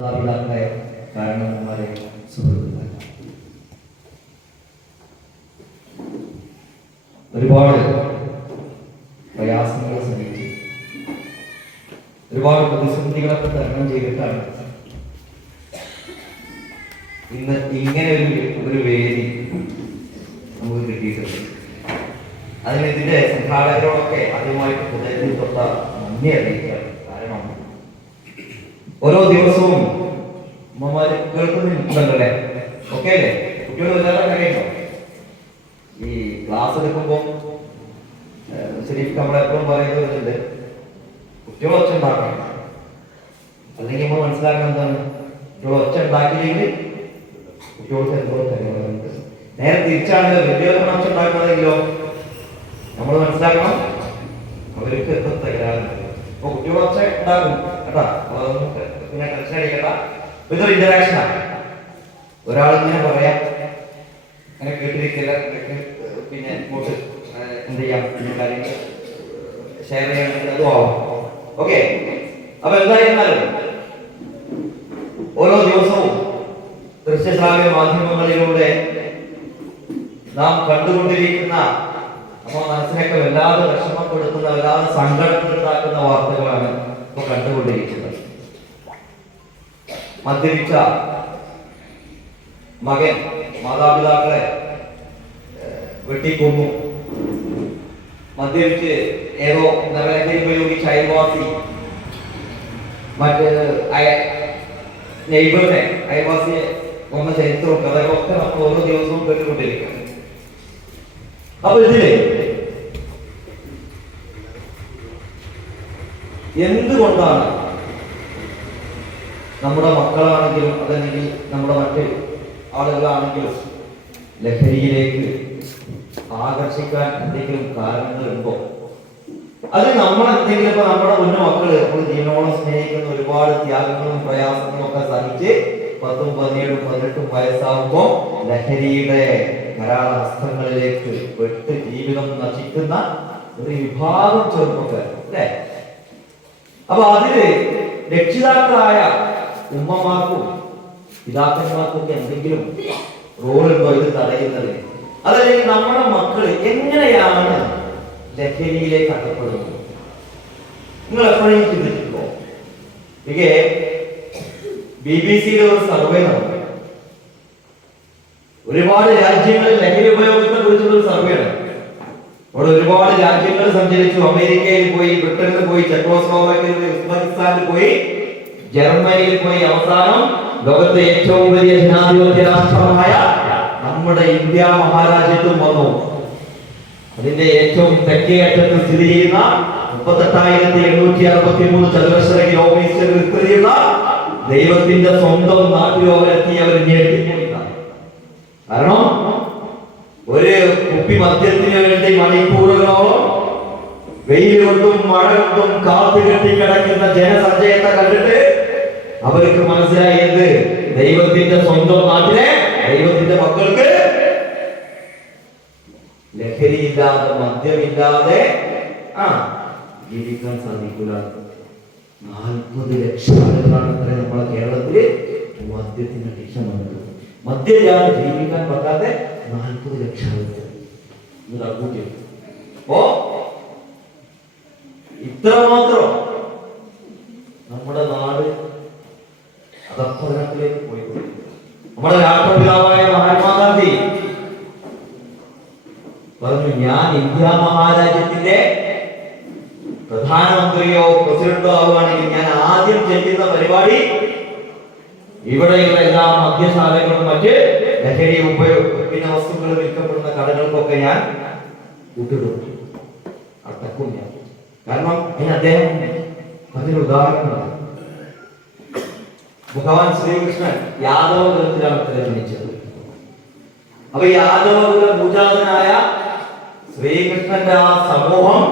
മാതാപിതാക്കളെ, കാരണവന്മാരെ, സുഹൃത്തുക്കളെ, ഒരുപാട് പ്രയാസങ്ങൾ സഹിച്ച് ഒരുപാട് പ്രതിസന്ധികളൊക്കെ തരണം ചെയ്തിട്ടാണ് ഇന്ന് ഇങ്ങനെ ഒരു വേദി നമുക്ക് കിട്ടിയിട്ടുണ്ട്. അതിന് ഇതിന്റെ സംഘാടകരോടൊക്കെ ആദ്യമായിട്ട് ഹൃദയത്തിൽ തൊട്ട നന്ദി അറിയിക്കുകയാണ്. കാരണം ഓരോ ദിവസവും അമ്മമാര് കേൾക്കുന്നുണ്ടല്ലേ, ഓക്കെ അല്ലേ? കുട്ടികൾ വല്ലാതെ കഴിയുമ്പോ ഈ ക്ലാസ് എടുക്കുമ്പോ ശരിക്കും നമ്മളെപ്പോഴും പറയുന്നത് കുട്ടികൾ ഒച്ച ഉണ്ടാക്കണം. അല്ലെങ്കിൽ നമ്മൾ മനസ്സിലാക്കണം എന്താണ്, കുട്ടികൾ ഒച്ച ഉണ്ടാക്കിയില്ലെങ്കിൽ കുട്ടികൾക്ക് എന്തോ തരുന്നുണ്ട്. നേരെ തിരിച്ചാണെങ്കിലോ വലിയവരും ഒച്ച ഉണ്ടാക്കണമെങ്കിലോ നമ്മൾ മനസ്സിലാക്കണം അവർക്ക് എന്തോ തകരാറുണ്ട്. അപ്പൊ കുട്ടികൾ ഒച്ച ഉണ്ടാകും കേട്ടാ, പിന്നെ ടെൻഷൻ അടിക്കണ്ട. ഇതൊരു ഇന്ററാക്ഷനാണ്. ഒരാളിങ്ങനെ പറയാം, അങ്ങനെ കേട്ടിരിക്കില്ല, പിന്നെ ഇങ്ങോട്ട് എന്ത് ചെയ്യാം, പിന്നെ കാര്യങ്ങൾ ഷെയർ ചെയ്യണമെങ്കിൽ അതും ആവാം. ഓക്കെ, അപ്പൊ എന്തായിരുന്നാലും ഓരോ ദിവസവും ദൃശ്യശ്രാവ്യ മാധ്യമങ്ങളിലൂടെ നാം കണ്ടുകൊണ്ടിരിക്കുന്ന നമ്മുടെ മനസ്സിനൊക്കെ വല്ലാതെ വിഷമപ്പെടുത്തുന്ന, വല്ലാതെ സങ്കടമുണ്ടാക്കുന്ന വാർത്തകളാണ് ഇപ്പൊ കണ്ടുകൊണ്ടിരിക്കുന്നത്. മദ്യപിച്ച മകൻ മാതാപിതാക്കളെ വെട്ടിക്കൊന്നു. മദ്യപിച്ച് ഏതോ നവലഹരി ഉപയോഗിച്ച് അയൽവാസി നെയ്ബറിനെ അയൽവാസിയെ കൊന്ന ചരിത്രവും കഥകളൊക്കെ നമ്മൾ ഓരോ ദിവസവും കേട്ടുകൊണ്ടിരിക്കുകയാണ്. അപ്പൊ ഇതില് എന്തുകൊണ്ടാണ് നമ്മുടെ മക്കളാണെങ്കിലും അതല്ലെങ്കിൽ നമ്മുടെ മറ്റ് ആളുകളാണെങ്കിലും ലഹരിയിലേക്ക് ആകർഷിക്കാൻ എന്തെങ്കിലും കാരണങ്ങളുണ്ടോ? അത് നമ്മൾ എന്തെങ്കിലും ഇപ്പൊ നമ്മുടെ മുന്ന മക്കള് നമ്മൾ ജീവനോളം സ്നേഹിക്കുന്ന ഒരുപാട് ത്യാഗങ്ങളും പ്രയാസങ്ങളും ഒക്കെ സഹിച്ച് 10, 17, 18 വയസ്സാകുമ്പോ ലഹരിയുടെ കരാളഹസ്തങ്ങളിലേക്ക് പെട്ട് ജീവിതം നശിക്കുന്ന ഒരു വിഭാഗം ചെറുപ്പക്കാർ അല്ലെ. അപ്പൊ അതില് രക്ഷിതാക്കളായ ഉമ്മമാർക്കും പിതാക്കന്മാർക്കും ഒക്കെ എന്തെങ്കിലും റോളുണ്ടോ ഇത് തടയുന്നത്? അതല്ലെങ്കിൽ നമ്മുടെ മക്കള് എങ്ങനെയാണ് ലഹരിയിലേക്ക് അകപ്പെടുന്നത്? നിങ്ങൾ എപ്പോഴും ചിന്തിച്ചിട്ടുണ്ടോ? എനിക്ക് BBC-യുടെ ഒരു സർവേ നടന്നു. ഒരുപാട് രാജ്യങ്ങളിൽ ലഹരി ഉപയോഗത്തെ കുറിച്ചുള്ള ഒരു സർവേയാണ്. അവിടെ ഒരുപാട് രാജ്യങ്ങൾ സഞ്ചരിച്ചു. അമേരിക്കയിൽ പോയി, ബ്രിട്ടനിൽ പോയി, ചെക്കോസ്ലോവാക്യയിൽ പോയി, ഉസ്ബെക്കിസ്ഥാനിൽ പോയി, ജർമ്മനിയിൽ പോയി, അവസാനം ലോകത്തെ ഏറ്റവും വലിയ ജനാധിപത്യ രാഷ്ട്രമായ നമ്മുടെ ഇന്ത്യ മഹാരാജ്യത്തും വന്നു. അതിന്റെ ഏറ്റവും തെക്കേ അറ്റത്ത് സ്ഥിതി ചെയ്യുന്ന 38,863 ചതുരശ്ര കിലോമീറ്റർ വിസ്തൃതിയുള്ള ദൈവത്തിന്റെ സ്വന്തം നാട്ടിൽ അവരെത്തി. അവർ ഞെട്ടിപ്പോയിട്ടാണ്. കാരണം ഒരു കുപ്പി മദ്യത്തിന് വേണ്ടി മണിക്കൂറുകളോളം വെയിൽ കൊണ്ടും മഴ കൊണ്ടും കാത്തു കെട്ടി കിടക്കുന്ന ജനസഞ്ചയത്തെ കണ്ടിട്ട് അവർക്ക് മനസ്സിലായത് ദൈവത്തിന്റെ സ്വന്തം നാട്ടിലെ ദൈവത്തിന്റെ മക്കൾക്ക് ലഹരിയില്ലാതെ, മദ്യമില്ലാതെ ജീവിക്കാൻ സാധിക്കില്ല. 40 ലക്ഷം ആളുകളാണ് അത്ര നമ്മളെ കേരളത്തില് മദ്യത്തിന് അഡിക്ഷൻ വന്നത്. മദ്യമില്ലാതെ ജീവിക്കാൻ പറ്റാതെ 40 ലക്ഷം ആളുകൾ. അപ്പോ ഇത്രമാത്രം നമ്മുടെ നാട് അധപ്പതനത്തിലേക്ക് പോയിക്കൊണ്ടിരിക്കുന്നു. നമ്മുടെ രാഷ്ട്രപിതാവായ മഹാത്മാഗാന്ധി പറഞ്ഞു, ഞാൻ ഇന്ത്യ മഹാരാജ്യത്തിന്റെ പ്രധാനമന്ത്രിയോ പ്രസിഡന്റോ ആവുകയാണെങ്കിൽ ഞാൻ ആദ്യം ചെയ്യുന്ന പരിപാടി ഇവിടെയുള്ള എല്ലാ മദ്യശാലകളും മറ്റ് ലഹരി പിന്നെ വസ്തുക്കൾ വിൽക്കപ്പെടുന്ന കടകൾക്കൊക്കെ ഞാൻ വിട്ടിടും, അടക്കും ഞാൻ. കാരണം അതിന് അദ്ദേഹം അതിന് ഉദാഹരണമാണ്. ഭഗവാൻ ശ്രീകൃഷ്ണൻ യാദവ കുലത്തിലാണ് ജനിച്ചത്. അപ്പൊ യാദവ കുല പൂജാതനായ ശ്രീകൃഷ്ണന്റെ ആ സമൂഹം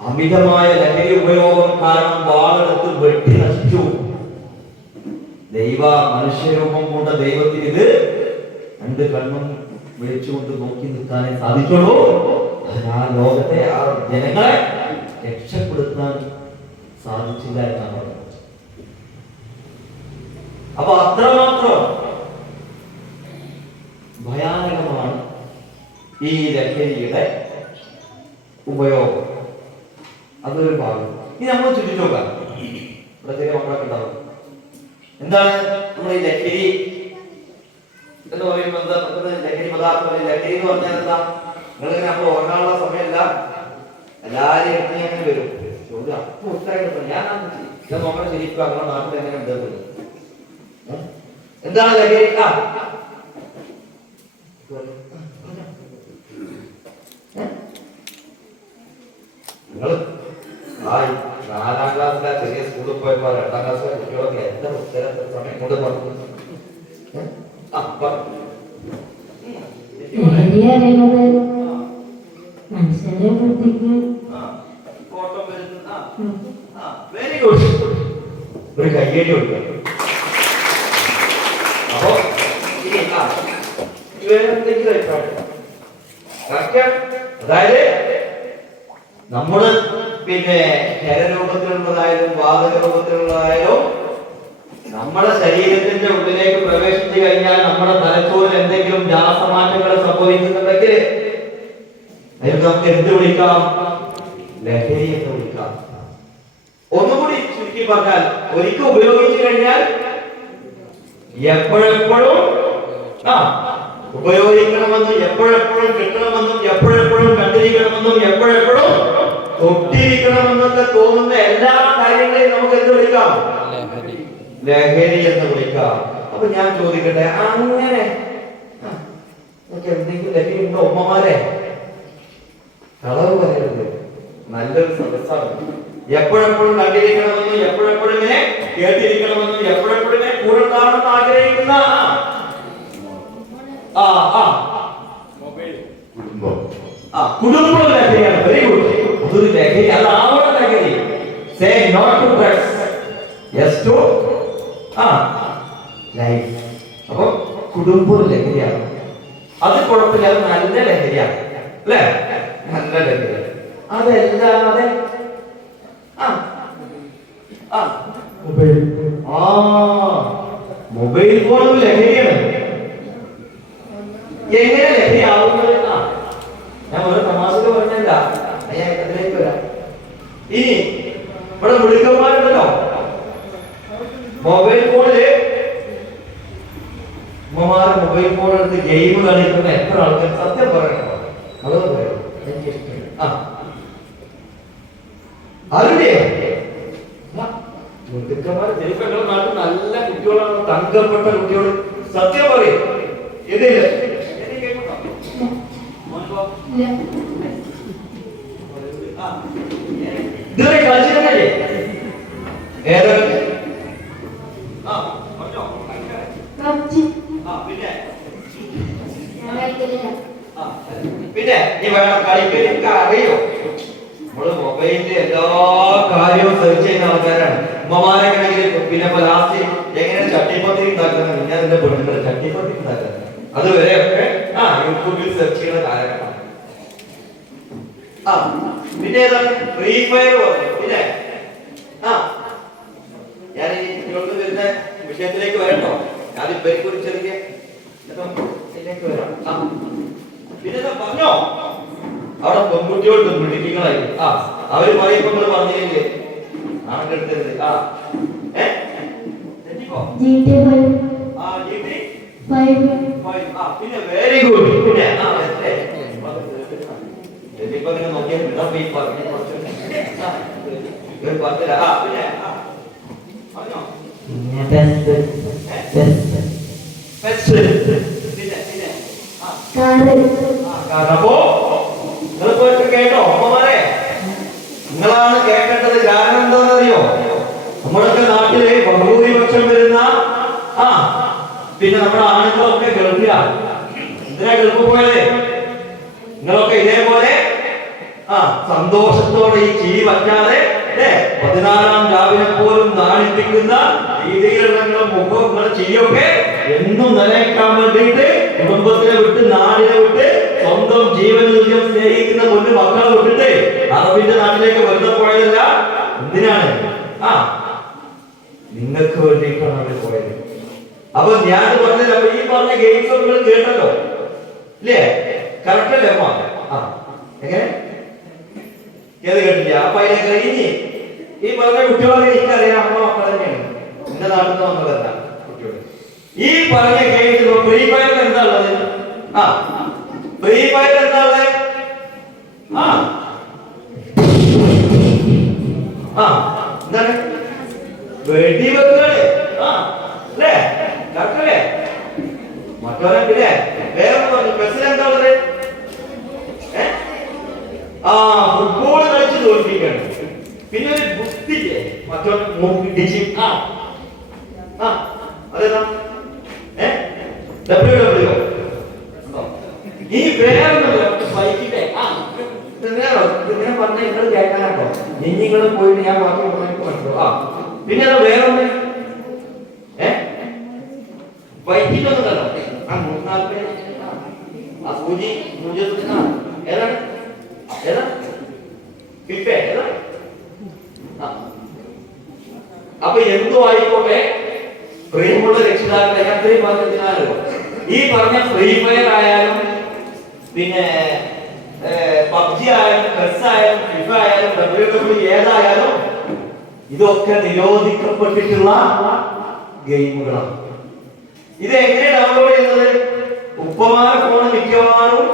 അമിതമായ ലഹരി ഉപയോഗം കാരണം വാളെടുത്ത് വെട്ടി നശിച്ചു. മനുഷ്യരൂപം കൊണ്ട ദൈവത്തിന് ഇത് 2 കണ്ണും വിളിച്ചുകൊണ്ട് നോക്കി നിൽക്കാനേ സാധിച്ചുള്ളൂ. ആ ലോകത്തെ, ആ ജനങ്ങളെ രക്ഷപ്പെടുത്താൻ സാധിച്ചില്ല എന്നാണ്. അപ്പൊ അത്രമാത്രം ഭയാനകമാണ് ഈ ലഹരിയുടെ ഉപയോഗം. അതൊരു ഭാഗം. ഇനി നമ്മൾ ചുറ്റിച്ചു നോക്കാം. പ്രത്യേക മക്കളൊക്കെ ഉണ്ടാവും. എന്താണ് നമ്മൾ ഈ ലഹരി എന്ന് പറയുമ്പോൾ എന്താ ലഹരി പദാർത്ഥം? ലഹരി എന്ന് പറഞ്ഞാൽ എന്താ? നിങ്ങളിങ്ങനെ നമ്മൾ ഉറങ്ങാനുള്ള സമയമല്ല, എല്ലാവരും എടുത്ത് അങ്ങനെ വരും. ചോദ്യം അപ്പൊ ഉത്തരം ഞാൻ നോക്കണം ശരിക്കും അങ്ങനെ നാട്ടിൽ എങ്ങനെ ഉണ്ടാകുന്നത്? എന്താണ് ലഹരി? നിങ്ങൾ 4ാം ക്ലാസ്സിലെ ചെറിയ സ്കൂളിൽ പോയപ്പോ 2ാം ക്ലാസ്സിലെ കുട്ടികളൊക്കെ എന്താ ഉത്തരം സമയം കൊണ്ട് പറഞ്ഞു? Very good. ഒരു കയ്യടി കൊടുക്കുക. അപ്പോ അതായത് നമ്മുടെ ഖരരൂപത്തിലുള്ളതായാലും വാതക രൂപത്തിലുള്ളതായാലും നമ്മുടെ ശരീരത്തിന്റെ ഉള്ളിലേക്ക് പ്രവേശിച്ചു കഴിഞ്ഞാൽ നമ്മുടെ തലച്ചോറിൽ എന്തെങ്കിലും രാസമാറ്റങ്ങൾ സംഭവിക്കുന്നുണ്ടെങ്കിൽ അതിന് നമുക്ക് എന്ത് വിളിക്കാം? ലഹരി എന്ന് വിളിക്കാം. ഒന്നുകൂടി ചുരുക്കി പറഞ്ഞാൽ, ഒരിക്കൽ ഉപയോഗിച്ചു കഴിഞ്ഞാൽ എപ്പോഴെപ്പോഴും ഉപയോഗിക്കണമെന്നും എപ്പോഴെപ്പോഴും കിട്ടണമെന്നും എപ്പോഴെപ്പോഴും കണ്ടിരിക്കണമെന്നും എപ്പോഴെപ്പോഴും തൊട്ടിരിക്കണമെന്നൊക്കെ തോന്നുന്ന എല്ലാ കാര്യങ്ങളെയും നമുക്ക് എന്ത് വിളിക്കാം? ലഹരി എന്ന് വിളിക്കാം. അപ്പൊ ഞാൻ ചോദിക്കട്ടെ, അങ്ങനെ എന്തെങ്കിലും ലഹരി ഉണ്ടോ? ഉമ്മമാരെ കളവ് പറയരുത്. നല്ലൊരു സദസ്സാണ്. എപ്പോഴെപ്പോഴും കണ്ടിരിക്കണമെന്നും എപ്പോഴെപ്പോഴും ഇങ്ങനെ കേട്ടിരിക്കണമെന്നും എപ്പോഴെപ്പോഴും ഇങ്ങനെ കൂടെ ഉണ്ടാവണമെന്ന് ആഗ്രഹിക്കുന്ന കുടുംബ ലഹരിയാണ്. Very good. അതൊരു ലഹരി. അതാവണം ലഹരി. Say not to drugs, yes to life. അപ്പൊ കുടുംബ ലഹരിയാണ്. അത് കുഴപ്പമില്ല, അത് നല്ല ലഹരിയാണ് അല്ലേ? നല്ല ലഹരി. അതല്ലാതെ മൊബൈൽ ഫോൺ ലഹരിയാണ്. എങ്ങനെ ലഹരി ആവുന്നത്? ഞാൻ ഒരു തമാശക്ക് പറഞ്ഞല്ല, ഞാൻ അതിലേക്ക് വരാം. ഇനി ഇവിടെ മിടുക്കന്മാരുണ്ടല്ലോ, മൊബൈൽ ഫോണില് മൊബൈൽ ഫോൺ എടുത്ത് ഗെയിം കളിക്കുന്ന എത്ര ആൾക്കാർ? സത്യം പറയണോ? അതൊന്നും പറയും. അറിയോ മിടുക്കന്മാർ ജനിപ്പങ്ങളുടെ നാട്ടിൽ നല്ല കുട്ടികളാണ്, തങ്കപ്പെട്ട കുട്ടികൾ. സത്യം പറയും. ഇതില്ല ഇതുവരെ കളിച്ചിട്ടല്ലേ? ഏതൊക്കെ? പിന്നെ നീ വേണം കളിക്കാൻ അറിയോ? നമ്മള് മൊബൈലിൽ എല്ലാ കാര്യവും സെർച്ച് ചെയ്യുന്ന ആൾക്കാരാണ്. ഉമ്മമാരൊക്കെ ആണെങ്കിൽ പിന്നെ ലാസ്റ്റ് എങ്ങനെ ചട്ടിപ്പത്തിരി ഉണ്ടാക്കുന്നത്, ഞാൻ എന്റെ പെണ്ണുങ്ങളെ ചട്ടിപ്പത്തിരി ഉണ്ടാക്കുന്നത് അതുവരെ ഒക്കെ യൂട്യൂബിൽ സെർച്ച് ചെയ്യുന്ന കാലഘട്ടമാണ്. പിന്നെ ഏതാണ്? ഫ്രീ ഫയർ പറഞ്ഞു. പിന്നെ ഞാൻ ഈ കുട്ടികൾക്ക് വരുന്ന വിഷയത്തിലേക്ക് വരട്ടോ. ഞാൻ ഇവരെ കുറിച്ചെറിയ വരാം. പിന്നെ പറഞ്ഞോ, അവിടെ പെൺകുട്ടിയോട് മിടുക്കികളായി അവര് പറയുമ്പോ നിങ്ങൾ പറഞ്ഞില്ലേ ആണെടുത്തരുത്. പിന്നെ വെരി ഗുഡ്. പിന്നെ നോക്കിയാൽ അപ്പോ കേട്ടോ അമ്മമാരെ, നിങ്ങളാണ് കേൾക്കേണ്ടത്. കാരണം എന്താണെന്നറിയോ? നമ്മളൊക്കെ നാട്ടിലെ ബഹുഭൂരിപക്ഷം വരുന്ന പിന്നെ നമ്മുടെ ആണുങ്ങളൊക്കെ ഗൾഫിലാണ്. എന്തിനാ ഗൾഫ് പോയത്? നിങ്ങളൊക്കെ ഇതേപോലെ സന്തോഷത്തോടെ ഈ ചിരി പറ്റാതെ 14ാം രാവിലെ പോലും നാണിപ്പിക്കുന്ന രീതിയിലുള്ള മുഖങ്ങളും ചിരിയൊക്കെ എന്നും നിലനിൽക്കാൻ വേണ്ടിയിട്ട് കുടുംബത്തിനെ വിട്ട്, നാടിനെ വിട്ട്, സ്വന്തം ജീവൻ തുല്യം സ്നേഹിക്കുന്ന മുന്നു മക്കളെ വിട്ടിട്ട് അറബിന്റെ നാട്ടിലേക്ക് വെറുതെ പോയതല്ല. എന്തിനാണ്? നിങ്ങൾക്ക് വേണ്ടിയിട്ടാണ് അവർ പോയത്. അപ്പൊ ഞാൻ പറഞ്ഞത് അപ്പൊ ഈ പറഞ്ഞ ഗെയിംസ് നിങ്ങൾ കേട്ടല്ലോ ഇല്ലേ? കറക്റ്റ് അല്ലേ അമ്മ? ആ എങ്ങനെ ഏത് കേട്ടില്ല? അപ്പൊ അതിനെ കഴിഞ്ഞ് ഈ പറഞ്ഞ കുട്ടികളൊക്കെ എനിക്കറിയാം, അമ്മ മക്കൾ തന്നെയാണ്, എന്റെ നാട്ടിൽ നിന്ന് വന്നതല്ല കുട്ടികൾ. ഈ പറഞ്ഞ ഗെയിംസ് ഫ്രീ ഫയർ എന്താ ഉള്ളത്? ആ ഫ്രീ ഫയർ എന്താ ഉള്ളത്? ആ ആ എന്താണ്? വെടിവെക്കുകള്. ആ അല്ലേ? കറക്റ്റല്ലേ? മറ്റവരെ പിന്നെ വേറെ പ്രസിഡന്റ് എന്താ ഉള്ളത്? ആ ഫുട്ബോൾ കളിച്ച് തോൽപ്പിക്കണം. പിന്നെ ഒരു ഗുസ്തില്ലേ മറ്റവടിച്ച് അതേതാ? WW. ഈ വേറെ ബൈക്കിന്റെ ഇങ്ങനെ പറഞ്ഞ നിങ്ങൾ കേൾക്കാനാട്ടോ. നിങ്ങൾ പോയിട്ട് ഞാൻ ബാക്കി മനസ്സിലോ. ആ പിന്നെ വേറെ ഒന്ന് ബൈക്കിന്റെ ഒന്നുണ്ടല്ലോ, ആ 3-4 ആ സൂചി ഏതാണ് ഏതാ ഫിഫ ഏതാ? അപ്പൊ എന്തോ ആയിക്കോട്ടെ, പ്രിയമുള്ള രക്ഷിതാക്കളെ അത്രയും പറഞ്ഞതിനാലോ ഈ പറഞ്ഞ ഫ്രീ ഫയർ ആയാലും പിന്നെ പബ്ജി ആയാലും പെസ് ആയാലും ഫിഫ ആയാലും WWE ഏതായാലും ഇതൊക്കെ നിരോധിക്കപ്പെട്ടിട്ടുള്ള ഗെയിമുകളാണ്. ഇത് എങ്ങനെ ഡൗൺലോഡ് ചെയ്യുന്നത്? ഉപ്പമാർ ഫോൺ മിക്കവാറും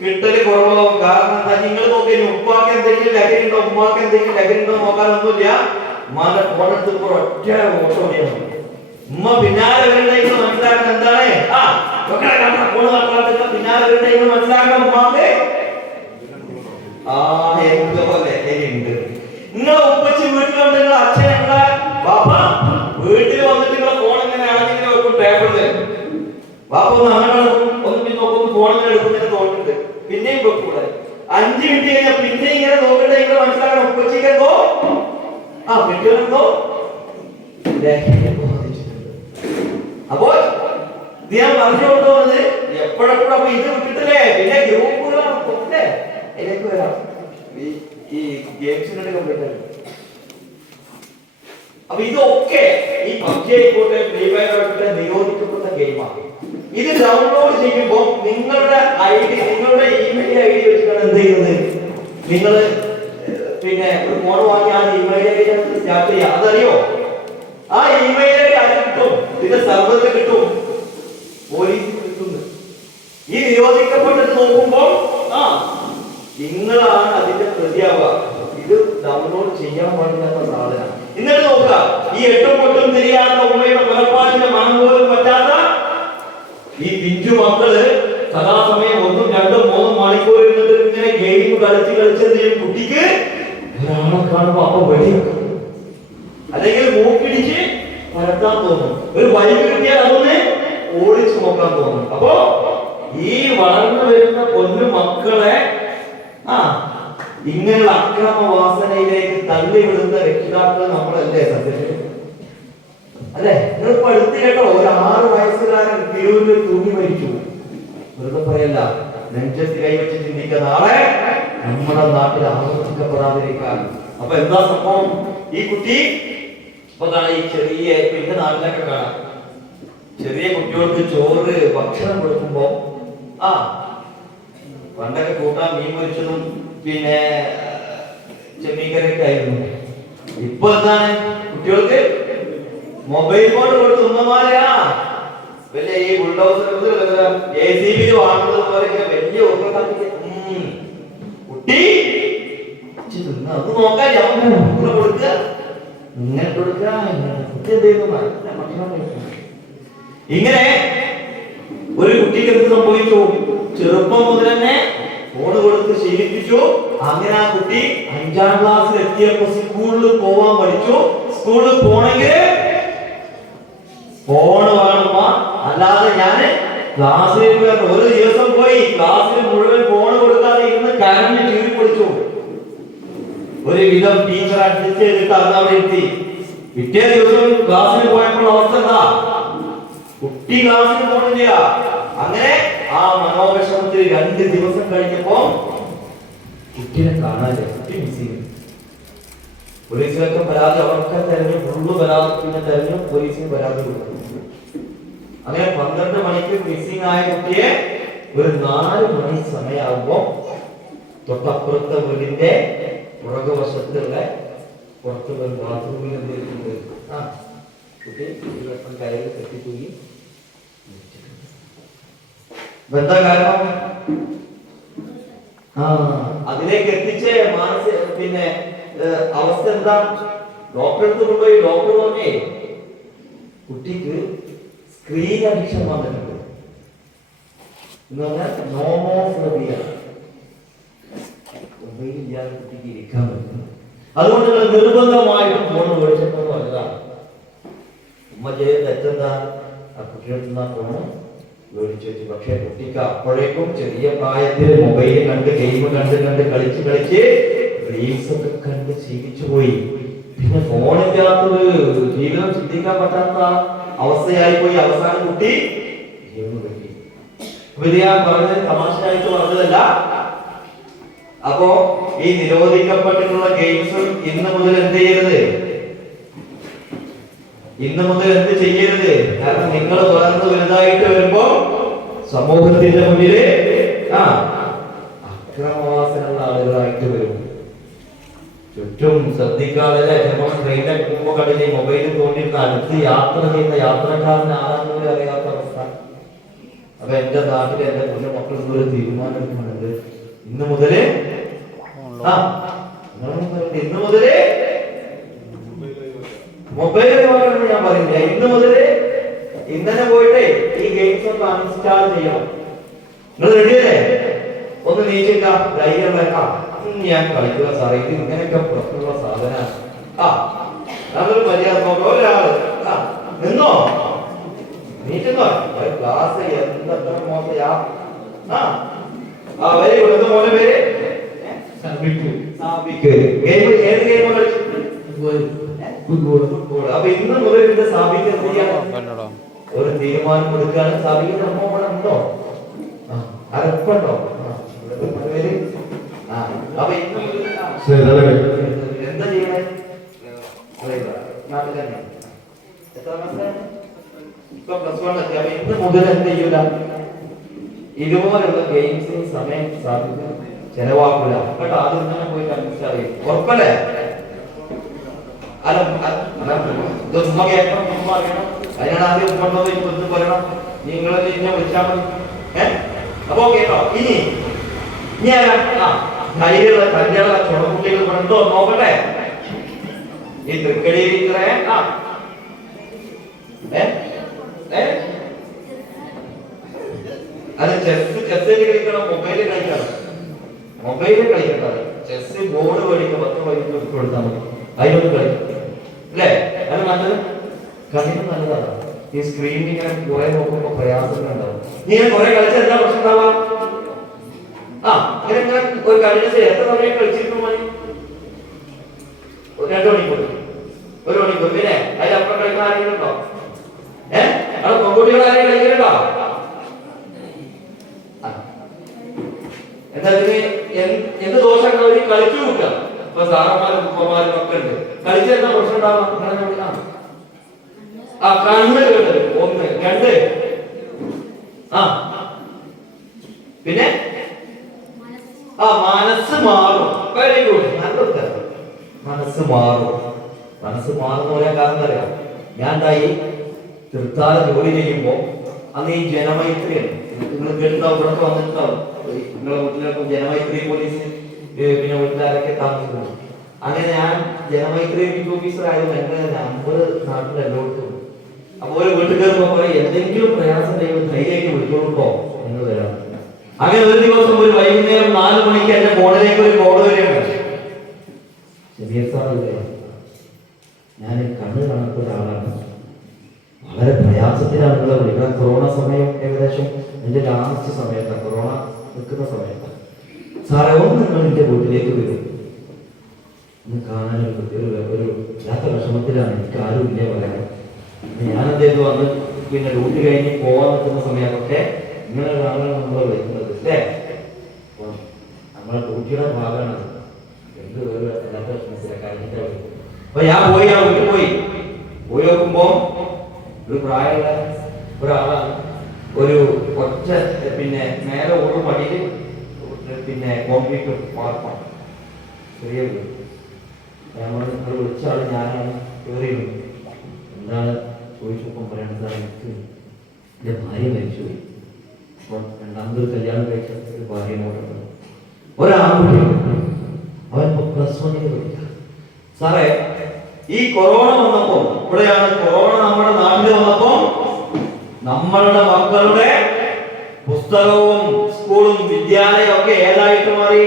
കിട്ടല് കുറവാകും. കാരണം എന്താ? നിങ്ങൾ നോക്കി ഉപ്പാക്ക് എന്തെങ്കിലും ലഹരി ഉണ്ടോ, ഉമ്മാക്ക് എന്തെങ്കിലും ലഹരി ഉണ്ടോ നോക്കാനൊന്നുമില്ല. ഉമ്മാന്റെ ഫോണെടുത്ത് ഒറ്റ ഓട്ടോ ഓടിയാണ്. ഉമ്മ പിന്നാലെ വരണ്ടെങ്കിൽ മനസ്സിലാക്കണം എന്താണ്? ഫോണ് പിന്നാലെ വരണ്ടെങ്കിൽ മനസ്സിലാക്കണം ഉമ്മാക്ക് എന്തോ ലഹരിയുണ്ട്. നിങ്ങളെ ഉപ്പച്ചി വീട്ടിലുണ്ട്, നിങ്ങളെ അച്ഛൻ നിങ്ങളെ ബാപ്പ വീട്ടിൽ വന്നിട്ട് നിങ്ങളെ ഫോൺ ഇങ്ങനെ ഇളഞ്ഞിങ്ങനെ വെക്കും ടേബിളില്. ബാപ്പ ഒന്ന് അങ്ങനെ ഒന്ന് പിന്നെ നോക്കുമ്പോൾ ഫോണിങ്ങനെ എടുക്കുന്നതിന് തോന്നുന്നുണ്ട്, പിന്നെയും വെക്കൂടെ. 5 മിനിറ്റ് കഴിഞ്ഞാൽ പിന്നെ ഇങ്ങനെ നോക്കട്ടെ. നിങ്ങൾ മനസ്സിലാക്കണം ഉപ്പച്ചിക്ക് എന്തോ കിട്ടിയെന്തോ. അപ്പോ ഇത് ഞാൻ പറഞ്ഞു കൊണ്ടുപോകുന്നത് എപ്പോഴെപ്പോഴും അപ്പൊ ഇത് വിട്ടിട്ടില്ലേ പിന്നെ ഗ്രൂപ്പുകളാണ് അതിലേക്ക് വരാം. ഈ ഗെയിംസിനെ കംപ്ലീറ്റ് ആയി. അപ്പൊ ഇതൊക്കെ ഈ പബ്ജി ആയിക്കോട്ടെ ഫ്രീ ഫയർ ആയിക്കോട്ടെ നിരോധിക്കപ്പെട്ട ഗെയിമാണ്. ഇത് ഡൗൺലോഡ് ചെയ്യുമ്പോൾ നിങ്ങളുടെ ഐഡി, നിങ്ങളുടെ ഇമെയിൽ ഐഡി വെച്ചിട്ടാണ് എന്ത് ചെയ്യുന്നത്? നിങ്ങൾ പിന്നെ ഒരു ഫോൺ വാങ്ങി ആ ഇമെയിൽ ഐഡി സ്റ്റാർട്ട് ചെയ്യുക. അതറിയോ? ആ ഇമെയിൽ ഐഡി അത് കിട്ടും, പിന്നെ സർവറിൽ കിട്ടും, പോലീസിൽ കിട്ടുന്നു. ഈ നിരോധിക്കപ്പെട്ടിട്ട് നോക്കുമ്പോൾ നിങ്ങളാണ് അതിന്റെ പ്രതിയാവുക. ഇത് ഡൗൺലോഡ് ചെയ്യാൻ പാടില്ലാത്ത സാധനം. എന്നിട്ട് നോക്കുക, ഈ 8 പൊട്ടും തിരിയാത്ത ഉമ്മയുടെ മുലപ്പാലിന്റെ മണം പോലും പറ്റാത്ത ഈ പിഞ്ചു മക്കള് സദാസമയം 1, 2, 3 മണിക്കൂർ ഇരുന്നിട്ട് ഇങ്ങനെ ഗെയിം കളിച്ച് കുട്ടിക്ക് ഒരാളെ കാണുമ്പോ അപ്പൊ വെടിവെക്കും, അല്ലെങ്കിൽ മൂക്കിടിച്ച് വരത്താൻ തോന്നും, ഒരു ബൈക്ക് കിട്ടിയാൽ അതൊന്ന് ഓടിച്ചു നോക്കാൻ തോന്നും. അപ്പോ ഈ വളർന്നു വരുന്ന പൊന്നു മക്കളെ ഇങ്ങനെയുള്ള അക്രമ വാസനയിലേക്ക് തള്ളിവിടുന്ന രക്ഷിതാക്കൾ നമ്മളല്ലേ സത്യത്തിൽ? അല്ലെ? നിങ്ങൾ അടുത്ത് കേട്ടോ, ഒരു 6 വയസ്സുകാരൻ തിരൂരിൽ തൂങ്ങി മരിച്ചു. വെറുതെ പറയല്ല, നെഞ്ചത്ത് കൈവച്ച് ചിന്തിക്കുക, നാളെ നമ്മുടെ നാട്ടിൽ ആവർത്തിക്കപ്പെടാതിരിക്കാൻ. അപ്പൊ എന്താ സംഭവം? ഈ കുട്ടി ഇപ്പൊ കാണാം, ഈ ചെറിയ എന്റെ നാട്ടിലൊക്കെ കാണാം, ചെറിയ കുട്ടികൾക്ക് ചോറ് ഭക്ഷണം കൊടുക്കുമ്പോ പണ്ടൊക്കെ കൂട്ടാൻ മീൻ പൊരിച്ചതും പിന്നെ ചെമ്മീൻകറിയൊക്കെ ആയിരുന്നു. ഇപ്പൊ എന്താണ്? കുട്ടികൾക്ക് മൊബൈൽ ഫോൺ കൊടുത്ത് ഉമ്മമാരാ വലിയ ഈ ബുൾഡോസർ ACB വാങ്ങുന്നത് പോലെ വലിയ കുട്ടി അത് നോക്കാൻ കൊടുക്കുക, ഇങ്ങനെ കൊടുക്കുക, കുട്ടി എന്ത് ചെയ്യുന്നു? ഭക്ഷണം കഴിക്കുന്നു. ഇങ്ങനെ ഒരു കുട്ടിക്ക് എന്ത് സംഭവിച്ചു? ചെറുപ്പം മുതൽ തന്നെ ഫോണ് കൊടുത്ത് ശീലിപ്പിച്ചു. അങ്ങനെ ആ കുട്ടി 5ാം ക്ലാസ്സിൽ എത്തിയപ്പോ സ്കൂളിൽ പോവാൻ പഠിച്ചു. സ്കൂളിൽ പോണെങ്കിൽ ഫോണ് വേണമ്മ, അല്ലാതെ ഞാന് ക്ലാസ്സിലേക്ക് ഒരു ദിവസം പോയി ക്ലാസ്സിൽ മുഴുവൻ ഫോണ് കൊടുക്കാതെ ഇരുന്ന് കരഞ്ഞ് ചീറി പൊളിച്ചു. ഒരു വിധം ടീച്ചർ അഡ്ജസ്റ്റ് ചെയ്തിട്ട് അന്ന് അവിടെ എത്തി. പിറ്റേ ദിവസം ക്ലാസ്സിൽ പോയപ്പോൾ അവസ്ഥ എന്താ? കുട്ടി ക്ലാസ്സിൽ പോണില്ല. അങ്ങനെ ആ മനോവിഷമത്തിൽ 2 ദിവസം കഴിഞ്ഞപ്പോ കുട്ടിയെ കാണാതെ കുട്ടി മിസ് ചെയ്തു. പോലീസിലൊക്കെ പരാതി അവർക്ക് തെരഞ്ഞു, ഫുള്ള് പരാതി പിന്നെ തെരഞ്ഞു പോലീസിന് പരാതി കൊടുക്കും. അങ്ങനെ 12 മണിക്ക് മിസ്സിംഗ് ആയ കുട്ടിയെ ഒരു 4 മണി സമയമാകുമ്പോ തൊട്ടപ്പുറത്തെ വീടിന്റെ പുറകുവശത്തുള്ള പുറത്തുള്ള ബാത്റൂമിൽ കുട്ടി കയറി കെട്ടിത്തൂങ്ങി. എന്താ കാരണം? അതിലേക്ക് എത്തിച്ച പിന്നെ അവസ്ഥ എന്താ? ഡോക്ടറെ അടുത്ത് കൊണ്ടുപോയി. ഡോക്ടർ പറഞ്ഞേ കുട്ടിക്ക് സ്ക്രീൻ അഡിക്ഷൻ വന്നിട്ടുണ്ട് എന്ന് പറഞ്ഞാൽ നോമോഫോബിയ. മൊബൈൽ ഇല്ലാതെ കുട്ടിക്ക് ഇരിക്കാൻ പറ്റുന്നു. അതുകൊണ്ട് നിങ്ങൾ നിർബന്ധമായിട്ടും ഫോൺ മേടിച്ചപ്പോൾ വലുതാണ്. ഉമ്മ ചെയ്ത തെറ്റെന്താ? ആ കുട്ടിയുടെ ഫോണ് മേടിച്ചു വെച്ചു. പക്ഷെ കുട്ടിക്ക് അപ്പോഴേക്കും ചെറിയ പ്രായത്തിൽ മൊബൈൽ കണ്ട് ഗെയിം കണ്ട് കളിച്ച് റീൽസ് ഒക്കെ കണ്ട് ശീലിച്ചു പോയി. പിന്നെ ഫോണില്ലാത്തൊരു ജീവിതം ചിന്തിക്കാൻ പറ്റാത്ത അവസ്ഥയായി പോയി. അവസാനം കുട്ടി ഗെയിം കിട്ടി. ഇത് ഞാൻ പറഞ്ഞത് തമാശയായിട്ട് പറഞ്ഞതല്ല. അപ്പോ ഈ നിരോധിക്കപ്പെട്ടിട്ടുള്ള ഗെയിംസ് ഇന്ന് മുതൽ എന്ത് ചെയ്യരുത്? ഇന്ന് മുതൽ എന്ത് ചെയ്യരുത്? കാരണം നിങ്ങൾ വളർന്ന് വലുതായിട്ട് വരുമ്പോ സമൂഹത്തിന്റെ മുന്നില് അക്രമവാസനുള്ള ആളുകളായിട്ട് വരും. ചുറ്റും ശ്രദ്ധിക്കാതെ നമ്മൾ ട്രെയിനിലൊക്കെ പോകുമ്പോ കണ്ടില്ലേ മൊബൈലിൽ തോണ്ടിയിരുന്ന അടുത്ത് യാത്ര ചെയ്യുന്ന യാത്രക്കാരന് ആരാണെന്ന് അറിയാത്ത അവസ്ഥ. അപ്പൊ എന്റെ നാട്ടിൽ എന്റെ കുഞ്ഞു മക്കൾക്ക് ഒരു തീരുമാനം എടുക്കുന്നുണ്ട്. ഇന്ന് മുതല് ഇന്ന് മുതല് മൊബൈൽ ഒഴിവാക്കണമെന്ന് ഞാൻ പറയുന്നില്ല. ഇന്ന് മുതല് ഇന്നലെ പോയിട്ട് ഈ ഗെയിംസ് ഒക്കെ അൺഇൻസ്റ്റാൾ ചെയ്യണം. നിങ്ങൾ റെഡിയല്ലേ? ഒന്ന് നീച്ചിക്ക ധൈര്യം ഞാൻ കളിക്കുക സാറേ, ഇത് ഇങ്ങനെയൊക്കെ പ്രശ്നമുള്ള സാധനമാണ്. അതൊരു മര്യാദ നോക്കാം. ഒരാള് നിന്നോ നീറ്റുന്നോ? ക്ലാസ് എത്ര മോശയാ. Very good. എന്താ മോനെ പേര്? ഏത് ഗെയിം കളിച്ചു? ഫുട്ബോൾ. അപ്പൊ ഇന്ന് മുതൽ ഇതിന്റെ സ്ഥാപിക്കാൻ ഒരു തീരുമാനം കൊടുക്കുകയാണ്. സ്ഥാപിക്കുന്ന ഉണ്ടോ? അരപ്പുണ്ടോ? അപ്പൊ എന്താ ചെയ്യണേ? നാട്ടിൽ തന്നെ എത്ര മാസം? ഇപ്പൊ +1 എത്തി. അപ്പൊ ഇന്ന് മുതൽ എന്ത് ചെയ്യൂല? ഇതുപോലുള്ള ഗെയിംസിന് സമയം സ്ഥാപിക്കാൻ ചെലവാക്കൂല കേട്ടോ. ആദ്യം തന്നെ പോയി അൺഇൻസ്റ്റാൾ ചെയ്യും. ഉറപ്പല്ലേ? അതിനാണ് ആദ്യം കൊണ്ടുപോയി ഇപ്പൊ പറയണം. നിങ്ങൾ ഇന്നെ വിളിച്ചാൽ മതി. അപ്പൊ കേട്ടോ. ഇനി ധൈര്യമുള്ള കല്യാണ ചുണക്കുട്ടികൾ ഉണ്ടോ നോക്കട്ടെ. ഈ തൃക്കടിയിൽ ഇത്ര അത് ചെസ്സിൽ കളിക്കണം, മൊബൈലിൽ കളിക്കണം. മൊബൈലിൽ കളിക്കട്ടെ. ചെസ് ബോർഡ് മേടിക്കുക 10 വൈകിട്ട് കൊടുത്താൽ മതി. അതിനൊന്ന് കളിക്കും അല്ലേ? അത് നല്ലത്. കണ്ണിന് നല്ലതാണ്. ഈ സ്ക്രീനിൽ ഇങ്ങനെ കുറെ നോക്കുമ്പോ പ്രയാസങ്ങൾ ഉണ്ടാവും. നീ കുറെ കളിച്ചാൽ എന്താ പ്രശ്നം ഉണ്ടാവാം? ഇങ്ങനെ ഒരു കഴിഞ്ഞ എത്ര സമയം കളിച്ചിരിക്കും മതി? 2 മണിക്കൂർ 1 മണിക്കൂർ. പിന്നെ അതിലപ്പുറം കളിക്കുന്ന ആരെങ്കിലും ഉണ്ടോ? അത് പെൺകുട്ടികൾ ആരെയും കളിക്കുന്നുണ്ടോ? എന്താ എന്ത് ദോഷം കളിച്ചു കൂട്ടുക. ഇപ്പൊ സാറന്മാരും ഉപ്പമാരും ഒക്കെ ഉണ്ട്. കളിച്ച എന്താ പ്രശ്നം ഉണ്ടാവാം? കണ്ണ് കേട്ടത് 1 2 പിന്നെ മനസ്സ് മാറും. Very good. നല്ല ഉത്തരം. മനസ്സ് മാറും. മനസ്സ് മാറുന്ന പറയാൻ കാരണം എന്താ അറിയാം? ഞാൻ എന്തായി തൃത്താല ജോലി ചെയ്യുമ്പോ അന്ന് ഈ ജനമൈത്രിയാണ്. നിങ്ങൾ കേട്ടിട്ടുണ്ടാവും, ഇവിടെ വന്നിട്ടുണ്ടാവും. നിങ്ങളെ വീട്ടിലൊക്കെ ജനമൈത്രി പോലീസ് പിന്നെ വീട്ടുകാരൊക്കെ താമസിക്കുന്നു. അങ്ങനെ ഞാൻ ജനമൈത്രി ഓഫീസർ ആയതുകൊണ്ട് എന്റെ നമ്പർ നാട്ടിൽ എല്ലായിടത്തും. അപ്പൊ ഒരു വീട്ടിൽ കയറുമ്പോ എന്തെങ്കിലും പ്രയാസം ചെയ്യുമ്പോൾ ധൈര്യമായിട്ട് വിളിച്ചോളൂട്ടോ എന്ന് വരാം. അങ്ങനെ ഒരു ദിവസം ഒരു വൈകുന്നേരം 4 മണിക്ക് എന്റെ ഫോണിലേക്ക് ഒരു കോൾ വരികയാണ്. ഞാൻ കണ്ണ് കാണാത്ത ഒരാളാണ്, വളരെ പ്രയാസത്തിലാണ് നിങ്ങളെ വിളിക്കാൻ. കൊറോണ സമയം ഏകദേശം എന്റെ ലാസ്റ്റ് സമയത്താണ്, കൊറോണ നിൽക്കുന്ന സമയത്താണ്. സാറേ ഒന്ന് നിങ്ങൾ എന്റെ വീട്ടിലേക്ക് വരും, ഒന്ന് കാണാനൊരു യാത്ര വിഷമത്തിലാണ്, എനിക്ക് ആരും ഇല്ല പറയാൻ. ഞാനെന്തേത് വന്ന് പിന്നെ ഡ്യൂട്ടി കഴിഞ്ഞ് പോകാൻ നിൽക്കുന്ന സമയത്തൊക്കെ ഇങ്ങനെ കാണാൻ നമ്മൾ വിളിക്കുന്നത് അല്ലേ? നമ്മളെ ഡ്യൂട്ടിയുടെ ഭാഗമാണ്. എന്ത് ഒരു എല്ലാ പ്രശ്നത്തിലെ കഴിഞ്ഞിട്ട് അപ്പൊ ഞാൻ പോയി ആ വീട്ടിൽ പോയി നോക്കുമ്പോ ഒരു പ്രായമുള്ള ഒരാളാണ്. ഒരു ഒറ്റ പിന്നെ നേരെ ഓരോ മടിയിൽ പിന്നെ കോൺക്രീറ്റ് വാർപ്പാണ്, ചെറിയ വീട്. നമ്മൾ നിങ്ങൾ വിളിച്ച ആള് ഞാനാണ്. കയറി എന്താണ് ചോദിച്ചപ്പം പറയണത്, സാർ എനിക്ക് എൻ്റെ ഭാര്യ മരിച്ചുപോയി. അപ്പം രണ്ടാമതൊരു കല്യാണം കഴിച്ച ഒരു ഭാര്യനോടുണ്ട്, ഒരാൺകുട്ടി, അവൻ +1 പഠിക്കുക. സാറേ ഈ കൊറോണ വന്നപ്പോ, ഇവിടെയാണ് കൊറോണ നമ്മുടെ നാട്ടിൽ വന്നപ്പോ നമ്മളുടെ മക്കളുടെ പുസ്തകവും സ്കൂളും വിദ്യാലയവും ഒക്കെ ഏതായിട്ട് മാറി?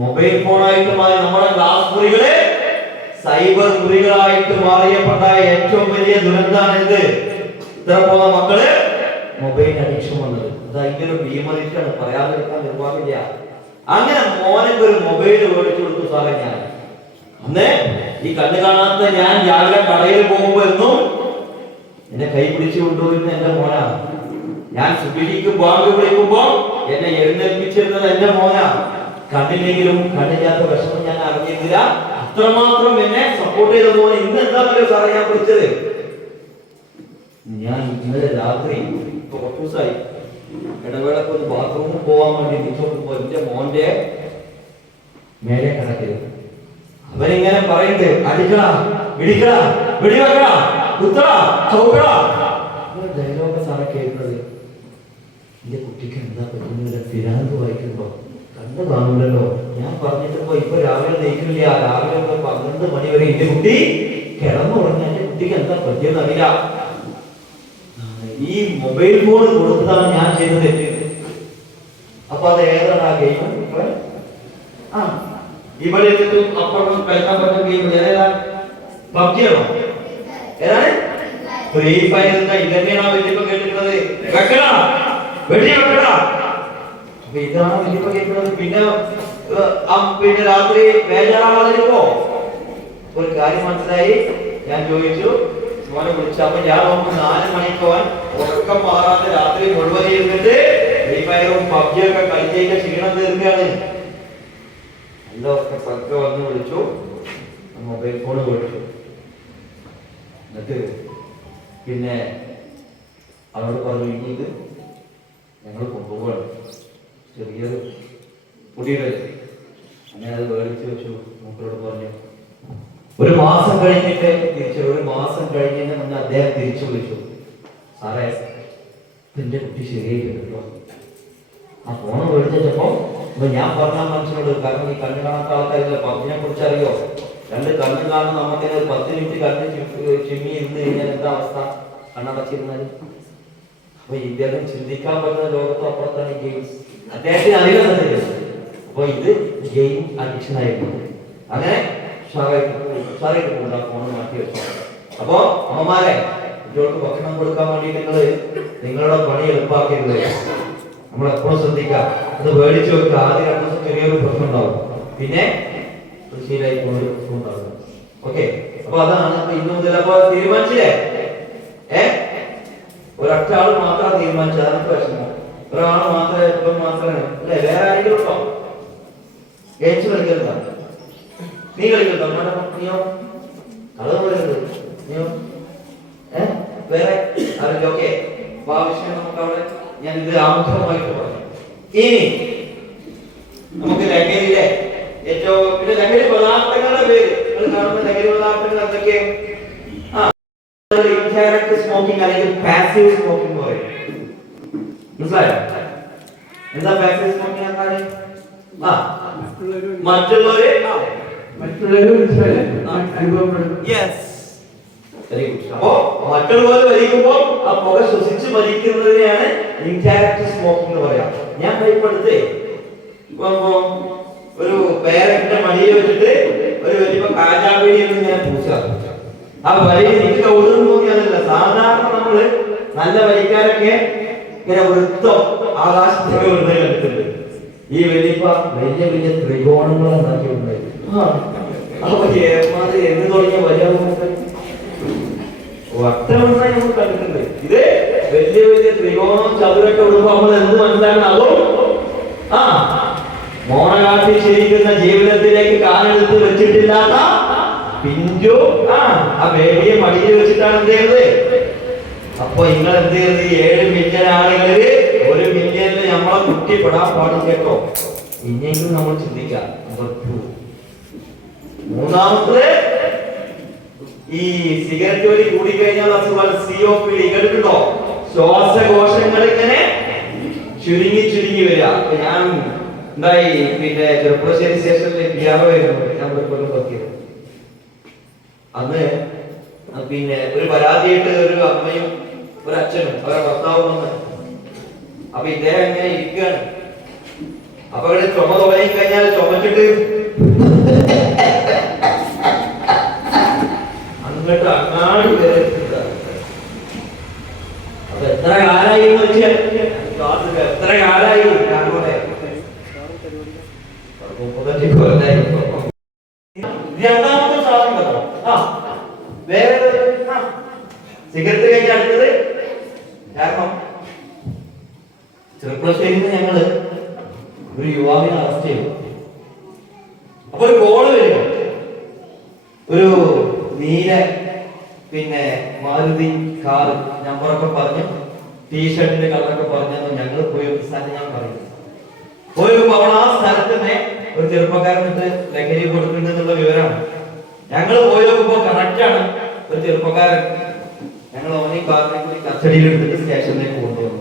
മൊബൈൽ ഫോണായിട്ട് മാറി. നമ്മുടെ ക്ലാസ് മുറികള് സൈബർ മുറികളായിട്ട് മാറിയപ്പെട്ടായ ഏറ്റവും വലിയ ദുരന്താണ് എന്ത്? ഇത്ര പോകുന്ന മക്കള് മൊബൈൽ അഡിക്ഷൻ വന്നത്. ഇത് അതിന്റെ ഒരു ഭീമതിച്ചാണ്, പറയാതിരിക്കാൻ നിർവാഹമില്ല. അങ്ങനെ മോനൊക്കെ ഒരു മൊബൈൽ മേടിച്ചു കൊടുത്തു സാറേ. ഞാൻ അന്ന് ഈ കണ്ണു കാണാത്ത ഞാൻ രാവിലെ കടയിൽ പോകുമ്പോ എന്നും എന്നെ കൈ പിടിച്ചു കൊണ്ടുപോയിരുന്ന എന്റെ മോനാണ്. ഞാൻ സുബിഹിക്ക് ബാങ്ക് വിളിക്കുമ്പോ എന്നെ എഴുന്നേൽപ്പിച്ചിരുന്നത് എന്റെ മോനാണ്. കണ്ണില്ലെങ്കിലും കണ്ണില്ലാത്ത വിഷമം ഞാൻ അറിഞ്ഞിരുന്നില്ല. അത്രമാത്രം എന്നെ സപ്പോർട്ട് ചെയ്ത മോനെ ഇന്ന് എന്താണല്ലോ സാറേ ഞാൻ വിളിച്ചത്. ഞാൻ ഇന്നലെ രാത്രി കുറച്ച് ദിവസമായി ഇടവേളക്ക് ഒന്ന് ബാത്റൂമിൽ പോവാൻ വേണ്ടി നിൽക്കുമ്പോ എന്റെ മോന്റെ മേലെ കിടക്കരുത്. അവനിങ്ങനെ പറയുന്നത്, അടിക്കടാ, ഇടിക്കടാ, വെടിവെക്കടാ, കുത്തടാ, ചൗക്കടാ. ഡയലോഗ് സാറെ കേൾക്കുന്നത്. എന്റെ കുട്ടിക്ക് എന്താ പറ്റുന്നില്ല, ഫിരാന്ത് വായിക്കുമ്പോ കണ്ണ് കാണൂലല്ലോ. ഞാൻ പറഞ്ഞിട്ടിപ്പോ ഇപ്പൊ രാവിലെ നയിക്കില്ല, രാവിലെ 12 മണി വരെ എന്റെ കുട്ടി കിടന്നുറങ്ങി. എന്റെ കുട്ടിക്ക് എന്താ പറ്റിയെന്ന് അറിയില്ല. ഈ മൊബൈൽ ഫോൺ കൊടുത്തതാണ് ഞാൻ ചെയ്ത തെറ്റ്. അപ്പൊ അത് ഏതാണ് ആ ഗെയിം? ഇവിടെ അപ്പുറം കളിക്കാൻ പറ്റുന്ന ഗെയിം ഏതാ? പബ്ജിയാണോ? ഏതാണ്? Free fire. ഇതന്നെയാണോ വലിയപ്പോ കേട്ടിട്ടുള്ളത്? വെക്കടാ, വെടി വെക്കടാ. അപ്പൊ ഇതാണ് വലിയപ്പോ കേൾക്കുന്നത്. പിന്നെ രാത്രി ബേജാറാകാതിരിക്കോ? ഒരു കാര്യം മനസ്സിലായി. ഞാൻ ചോദിച്ചു, മോനെ വിളിച്ചു. അപ്പൊ ഞാൻ നോക്കുമ്പോൾ 4 മണിക്കോൻ ഉറക്കം മാറാതെ രാത്രി മുഴുവൻ ഇരുന്നിട്ട് ഫ്രീ ഫയറും പബ്ജിയൊക്കെ കളിച്ചതിന്റെ ക്ഷീണം തീർക്കുകയാണ്. എല്ലാവർക്കും പക്ക വന്ന് വിളിച്ചു, മൊബൈൽ ഫോൺ വിളിച്ചു. എന്നിട്ട് പിന്നെ അവരോട് പറഞ്ഞു, ഇനി ഇത് ഞങ്ങൾ കൊണ്ടുപോകണം, ചെറിയൊരു കുടിയുടെ. അങ്ങനെ അത് മേടിച്ചു വെച്ചു. മൂപ്പരോട് പറഞ്ഞു. ഒരു മാസം കഴിഞ്ഞിട്ട് ഒരു മാസം കഴിഞ്ഞതിന് മുന്നേ അദ്ദേഹം തിരിച്ചു വിളിച്ചു, സാറേ എന്റെ കുട്ടി ശരിയായിട്ടോ. ആ ഫോണ് മേടിച്ചപ്പോ ഞാൻ പറഞ്ഞ മനുഷ്യനോട്, കാരണം ഈ കണ്ണു കാണാത്ത ആൾക്കാരില്ല, പബ്ജിനെ കുറിച്ച് അറിയോ? 2 കണ്ണ് കാണുന്ന നമുക്ക് 10 മിനിറ്റ് കണ്ണ് ചിമ്മി ഇരുന്ന് കഴിഞ്ഞാൽ എന്താ അവസ്ഥ? കണ്ണടച്ചിരുന്നാല്. അപ്പൊ ഇദ്ദേഹം ചിന്തിക്കാൻ പറ്റുന്ന ലോകത്ത് അപ്പുറത്താണ് ഗെയിംസ്. അദ്ദേഹത്തിന് അധികം സഞ്ചരിച്ചത്. അപ്പൊ ഇത് ഗെയിം അഡിക്ഷൻ ആയിരുന്നു. അങ്ങനെ ഉഷാറായിട്ട് പോകണ്ട, ഫോൺ മാറ്റി വെച്ചോ. അപ്പൊ അമ്മമാരെ, കുട്ടികൾക്ക് ഭക്ഷണം കൊടുക്കാൻ വേണ്ടി നിങ്ങളുടെ പണി എളുപ്പാക്കരുത്. നമ്മൾ എപ്പോഴും ശ്രദ്ധിക്കുക, അത് മേടിച്ചു വെക്കുക. ആദ്യം 2 ദിവസം ചെറിയൊരു പ്രശ്നം ഉണ്ടാവും, പിന്നെ ശീലമായി കൊണ്ടുണ്ടാവും. ഓക്കെ, അപ്പൊ അതാണ് ഇന്ന് മുതൽ. അപ്പൊ തീരുമാനിച്ചില്ലേ? ഒരൊറ്റ ആള് മാത്രം തീരുമാനിച്ചത്. അതൊക്കെ വിഷമം. ഒരാൾ മാത്രമേ ഇപ്പം മാത്രമേ അല്ലെ? വേറെ ആരെങ്കിലും ഉണ്ടോ? ഗെയിംസ് കളിക്കരുതാ? നീ കളിക്കരുതോ? നീയോ? കളർ കളിക്കരുത്. നീയോ? വേറെ ആരെങ്കിലും? ഓക്കെ, അപ്പൊ ആ വിഷയം നമുക്ക് അവിടെ ഞാൻ ഇത് ആമുഖമായിട്ട് പറഞ്ഞു. ഇനി നമുക്ക് ലഹരിയിലെ ഏറ്റവും പിന്നെ ലഹരി പദാർത്ഥങ്ങളുടെ പേര് നിങ്ങൾ കാണുന്ന ലഹരി പദാർത്ഥങ്ങൾ എന്തൊക്കെ? ഇൻഡയറക്റ്റ് സ്മോക്കിംഗ് അല്ലെങ്കിൽ പാസീവ് സ്മോക്കിംഗ് പറയും. മനസ്സിലായോ? എന്താ പാസീവ് സ്മോക്കിംഗ് എന്നാൽ? മറ്റുള്ളവരെ അപ്പോ മറ്റുള്ളവർ വലിക്കുമ്പോൾ ആ പുക ശ്വസിച്ച് വലിക്കുന്നതിനെയാണ് ഇൻഡയറക്റ്റ് സ്മോക്കിംഗ് എന്ന് പറയാം. ഞാൻ ഭയപ്പെടുത്തേ ഒരു പേരന്റെ മടിയിൽ വെച്ചിട്ട് ഒരു വലിയ കാജാബീഡിയിൽ ഞാൻ പൂച്ച. ആ വലിയ എനിക്ക് കൗതുകം തോന്നിയതല്ല. സാധാരണ നമ്മള് നല്ല വലിക്കാരൊക്കെ ഇങ്ങനെ വൃത്തം ആകാശത്തേക്ക് വെറുതെ കണ്ടിട്ടുണ്ട്. ഈ വലിയ വലിയ ത്രികോണങ്ങൾ ഉണ്ടാക്കിയിട്ടുണ്ടായി. അപ്പൊ ഏമാതിരി എന്ന് തുടങ്ങിയ വലിയ വട്ടമുണ്ടായി നമ്മൾ കണ്ടിട്ടുണ്ട്. ഇത് വലിയ വലിയ ത്രികോണം ചതുരൊക്കെ വിടുമ്പോ നമ്മൾ എന്ത് മനസ്സിലാക്കണം? അതോ മോണ കാട്ടിച്ചിരിക്കുന്ന ജീവിതത്തിലേക്ക് കാലെടുത്ത് വെച്ചിട്ടില്ലാത്ത പിഞ്ചു ആ ബേബിയെ മടിയിൽ വെച്ചിട്ടാണ് എന്ത് ചെയ്യുന്നത്. അപ്പൊ നിങ്ങൾ എന്ത് ചെയ്യുന്നത്? 7 മില്യൺ ആളുകളില് 1 മില്യണില് നമ്മളെ കുട്ടി പെടാൻ പാടും കേട്ടോ. ഇനിയെങ്കിലും നമ്മൾ ചിന്തിക്കാം. മൂന്നാമത്, ഈ സിഗരറ്റ് വലി കൂടിക്കഴിഞ്ഞാൽ അസുഖം COPD കേട്ടിട്ടുണ്ടോ? ശ്വാസകോശങ്ങൾ ഇങ്ങനെ ചുരുങ്ങി ചുരുങ്ങി വരിക. ഞാൻ എന്തായി പിന്നെ ചെറുപ്പശ്ശേരി സ്റ്റേഷനിൽ PRO ആയിരുന്നു ഞാൻ ഒരു കൊല്ലം നോക്കിയത്. അന്ന് പിന്നെ ഒരു പരാതിയായിട്ട് ഒരു അമ്മയും ഒരു അച്ഛനും അവരുടെ ഭർത്താവും വന്ന്. അപ്പൊ ഇദ്ദേഹം ഇങ്ങനെ ഇരിക്കുകയാണ്. അപ്പൊ ഇവിടെ ചുമ തുടങ്ങി കഴിഞ്ഞാൽ ചുമച്ചിട്ട് അങ്ങോട്ട് അങ്ങാടി വരെ. അപ്പൊ എത്ര കാലായി എത്ര കാലായി രണ്ടാമത്തെ സാധനം കേട്ടോ. വേറെ സിഗരറ്റ് കഴിഞ്ഞ അടുത്തത്. കാരണം ചെറുപ്പശ്ശേരിയിൽ നിന്ന് ഞങ്ങള് ഒരു യുവാവിനെ അറസ്റ്റ് ചെയ്തു. അപ്പൊ ഒരു കോള് വരും. ഒരു നീല പിന്നെ മാരുതി കാർ നമ്പറൊക്കെ പറഞ്ഞു, ടീഷർട്ടിന്റെ കളറൊക്കെ പറഞ്ഞു. ഞങ്ങൾ പോയി ഒരു സ്ഥലം ഞാൻ പറയുന്നു. പോയി ആ സ്ഥലത്ത് തന്നെ ഒരു ചെറുപ്പക്കാരൻ ലഹരി കൊടുക്കുന്നുണ്ടെന്നുള്ള വിവരമാണ്. ഞങ്ങൾ പോയി നോക്കുമ്പോ കറക്റ്റാണ്. ഒരു ചെറുപ്പക്കാരൻ ഞങ്ങൾ ഓനി കാറിനെ കൂടി കസ്റ്റഡിയിൽ എടുത്തിട്ട് സ്റ്റേഷനിലേക്ക് കൊണ്ടുവന്നു.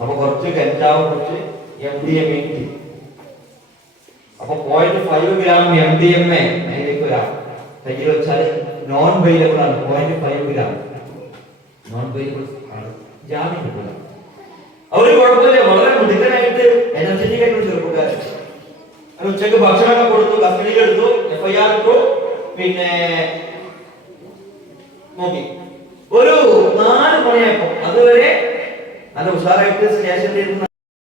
അപ്പൊ കുറച്ച് കഞ്ചാവ്, കുറച്ച് MDMA കിട്ടി. അപ്പൊ 0.5 ഗ്രാം MDMA അതിലേക്ക് വരാം. കയ്യിൽ വെച്ചാൽ നോൺ വെയിലബിൾ ആണ്. 0.5 ഗ്രാം നോൺ വെയിലബിൾ ആണ്. ജാമ്യം കിട്ടില്ല. അവര് കുഴപ്പമില്ല, വളരെ മുടിക്കനായിട്ട് എനർജറ്റിക് ആയിട്ടുള്ള ചെറുപ്പക്കാരൻ. ഉച്ചക്ക് ഭക്ഷണമൊക്കെ കൊടുത്തു, കസ്റ്റഡിയിൽ എടുത്തു, FIR ഇട്ടു. പിന്നെ നോക്കി ഒരു 4 മണിയായപ്പോ അതുവരെ നല്ല ഉഷാറായിട്ട് സ്റ്റേഷനിൽ ഇരുന്ന്